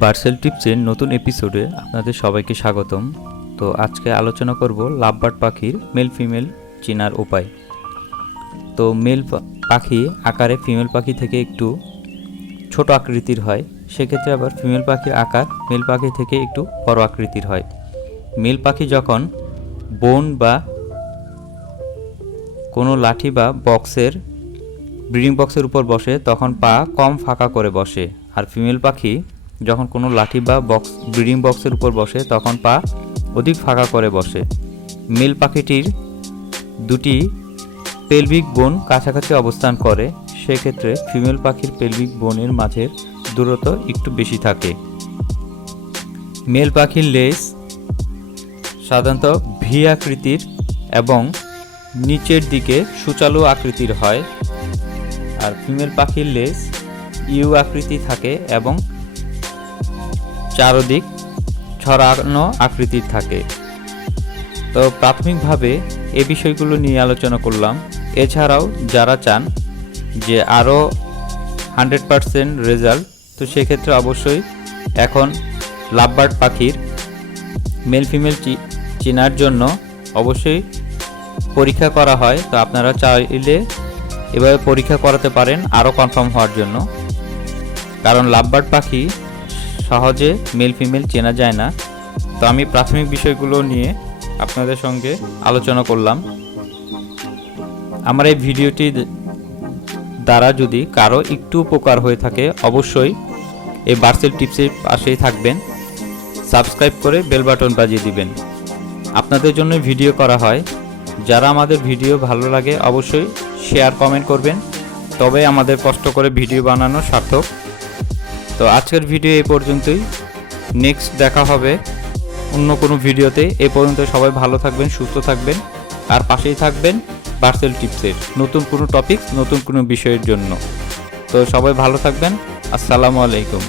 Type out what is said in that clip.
বার্ডশেল টিপসের নতুন এপিসোডে আপনাদের সবাইকে স্বাগতম। তো আজকে আলোচনা করব লাভবার্ড পাখির মেল ফিমেল চেনার উপায়। তো মেল পাখি আকারে ফিমেল পাখি থেকে একটু ছোট আকৃতির হয়, সেক্ষেত্রে আবার ফিমেল পাখির আকার মেল পাখি থেকে একটু বড় আকৃতির হয়। মেল পাখি যখন বোন বা কোনো লাঠি বা ব্রিডিং বক্সের উপর বসে তখন পা কম ফাঁকা করে বসে, আর ফিমেল পাখি যখন কোনো লাঠি বা ব্রিডিং বক্সের উপর বসে তখন পা অধিক ফাঁকা করে বসে। মেল পাখিটির দুটি পেলভিক বোন কাছাকাছি অবস্থান করে, সেক্ষেত্রে ফিমেল পাখির পেলভিক বোনের মাঝের দূরত্ব একটু বেশি থাকে। মেল পাখির লেজ সাধারণত ভি আকৃতির এবং নিচের দিকে সূচালো আকৃতির হয়, আর ফিমেল পাখির লেজ ইউ আকৃতি থাকে এবং চারদিক ছড়ানো আকৃতির থাকে। তো প্রাথমিকভাবে এ বিষয়গুলো নিয়ে আলোচনা করলাম। এছাড়াও যারা চান যে আরও 100% রেজাল্ট, তো সেক্ষেত্রে অবশ্যই এখন লাভবার্ড পাখির মেল ফিমেল চেনার জন্য অবশ্যই পরীক্ষা করা হয়। তো আপনারা চাইলে এভাবে পরীক্ষা করাতে পারেন আরও কনফার্ম হওয়ার জন্য, কারণ লাভবার্ড পাখি সহজে মেল ফিমেল চেনা যায় না। তো আমি প্রাথমিক বিষয়গুলো নিয়ে আপনাদের সঙ্গে আলোচনা করলাম। আমার এই ভিডিওটি দ্বারা যদি কারো একটু উপকার হয়ে থাকে অবশ্যই এই বার্ডশেল টিপসের পাশেই থাকবেন, সাবস্ক্রাইব করে বেল বাটন বাজিয়ে দিবেন। আপনাদের জন্য ভিডিও করা হয়, যারা আমাদের ভিডিও ভালো লাগে অবশ্যই শেয়ার কমেন্ট করবেন, তবে আমাদের কষ্ট করে ভিডিও বানানো সার্থক। তো আজকের ভিডিও এই পর্যন্তই, নেক্সট দেখা হবে অন্য কোনো ভিডিওতে। এ পর্যন্ত সবাই ভালো থাকবেন, সুস্থ থাকবেন, আর পাশেই থাকবেন বার্ডশেল টিপসের নতুন কোনো টপিক, নতুন কোনো বিষয়ের জন্য। তো সবাই ভালো থাকবেন। আসসালামু আলাইকুম।